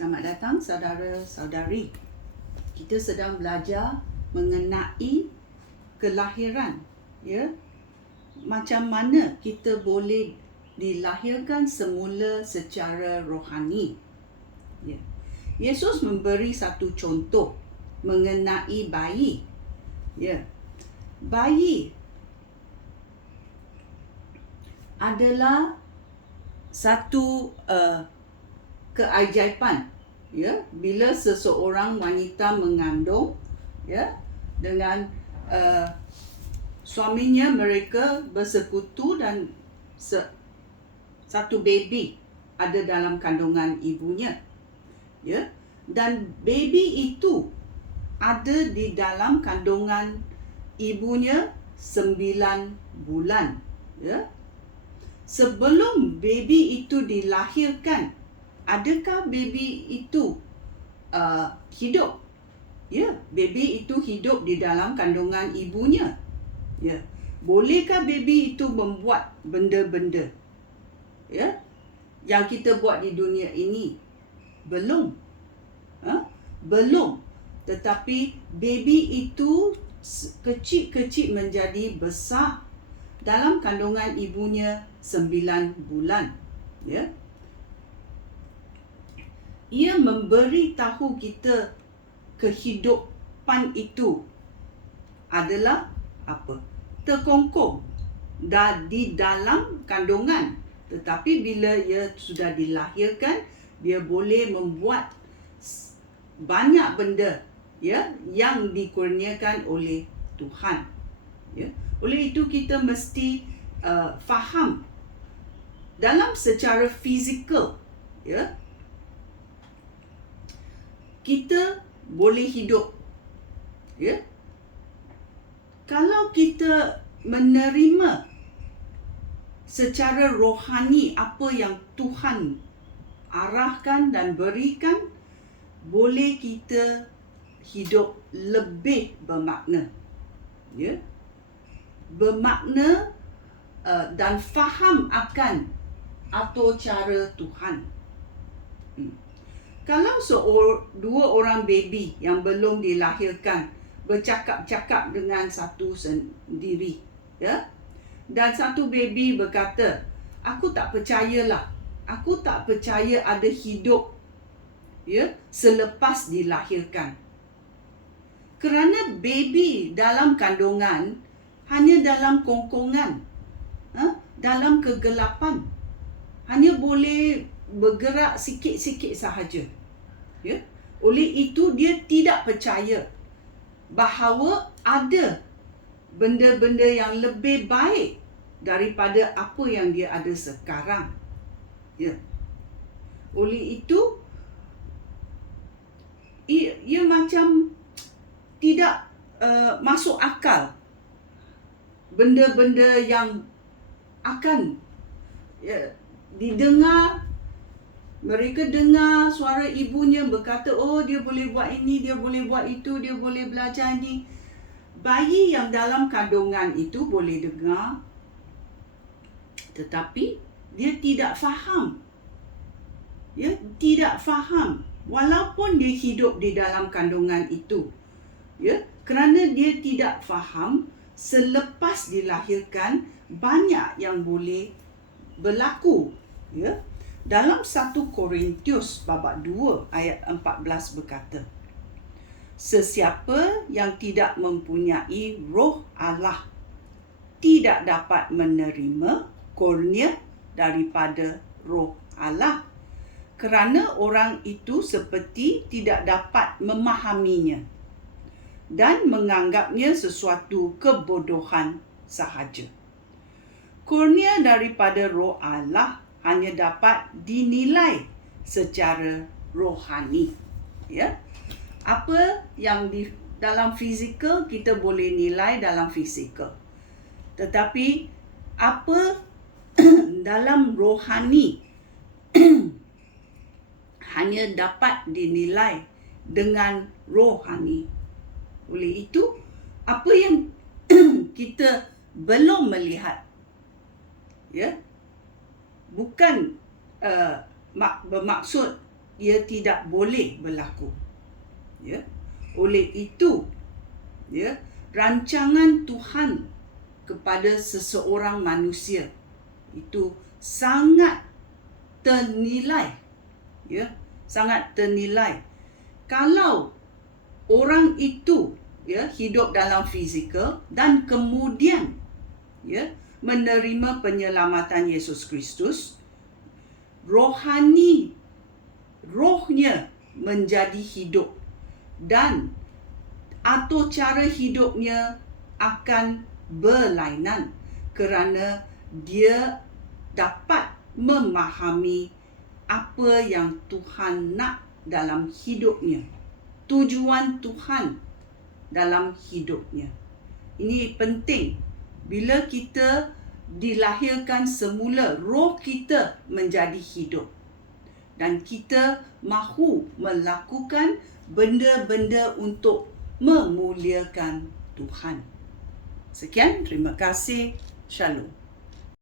Selamat datang saudara-saudari. Kita sedang belajar mengenai kelahiran, ya. Macam mana kita boleh dilahirkan semula secara rohani. Ya. Yesus memberi satu contoh mengenai bayi. Ya. Bayi adalah satu uh, keajaiban ya. Bila seseorang wanita mengandung ya dengan uh, suaminya mereka bersekutu dan se, satu baby ada dalam kandungan ibunya ya. Dan baby itu ada di dalam kandungan ibunya sembilan bulan ya. Sebelum baby itu dilahirkan adakah baby itu uh, hidup? Ya, baby itu hidup di dalam kandungan ibunya. Ya. Bolehkah baby itu membuat benda-benda? Ya. Yang kita buat di dunia ini? Belum. Ha? Belum. Tetapi baby itu kecil-kecil menjadi besar dalam kandungan ibunya sembilan bulan. Ya ia memberi tahu kita kehidupan itu adalah apa? Terkongkong dan di dalam kandungan. Tetapi bila ia sudah dilahirkan, dia boleh membuat banyak benda ya yang dikurniakan oleh Tuhan. Ya. Oleh itu kita mesti uh, faham dalam secara fizikal ya kita boleh hidup. Ya. Kalau kita menerima secara rohani apa yang Tuhan arahkan dan berikan, boleh kita hidup lebih bermakna. Ya. Bermakna uh, dan faham akan atau cara Tuhan. Kalau seor, dua orang baby yang belum dilahirkan bercakap-cakap dengan satu sendiri, ya, dan satu baby berkata, aku tak percayalah, aku tak percaya ada hidup, ya, selepas dilahirkan. Kerana baby dalam kandungan hanya dalam kongkongan, ha? dalam kegelapan, hanya boleh bergerak sikit-sikit sahaja. Ya? Oleh itu dia tidak percaya bahawa ada benda-benda yang lebih baik daripada apa yang dia ada sekarang. Ya? Oleh itu ia, ia macam tidak uh, masuk akal benda-benda yang akan ya, didengar mereka dengar suara ibunya berkata, oh dia boleh buat ini, dia boleh buat itu, dia boleh belajar ini. Bayi yang dalam kandungan itu boleh dengar. Tetapi dia tidak faham. Ya, tidak faham. Walaupun dia hidup di dalam kandungan itu. Ya, kerana dia tidak faham, selepas dilahirkan, banyak yang boleh berlaku. Ya, dalam 1 Korintius babak 2 ayat 14 berkata, Sesiapa yang tidak mempunyai roh Allah tidak dapat menerima kurnia daripada roh Allah kerana orang itu seperti tidak dapat memahaminya dan menganggapnya sesuatu kebodohan sahaja. Kurnia daripada roh Allah hanya dapat dinilai secara rohani. Ya. Apa yang di dalam fizikal kita boleh nilai dalam fizikal. Tetapi apa dalam rohani hanya dapat dinilai dengan rohani. Oleh itu apa yang kita belum melihat ya bukan uh, mak, bermaksud ia tidak boleh berlaku. Ya. Oleh itu, ya, rancangan Tuhan kepada seseorang manusia itu sangat ternilai. Ya, sangat ternilai. Kalau orang itu ya hidup dalam fizikal dan kemudian ya menerima penyelamatan Yesus Kristus rohani rohnya menjadi hidup dan atau cara hidupnya akan berlainan kerana dia dapat memahami apa yang Tuhan nak dalam hidupnya tujuan Tuhan dalam hidupnya. Ini penting. Bila kita dilahirkan semula, roh kita menjadi hidup. Dan kita mahu melakukan benda-benda untuk memuliakan Tuhan. Sekian, terima kasih. Shalom.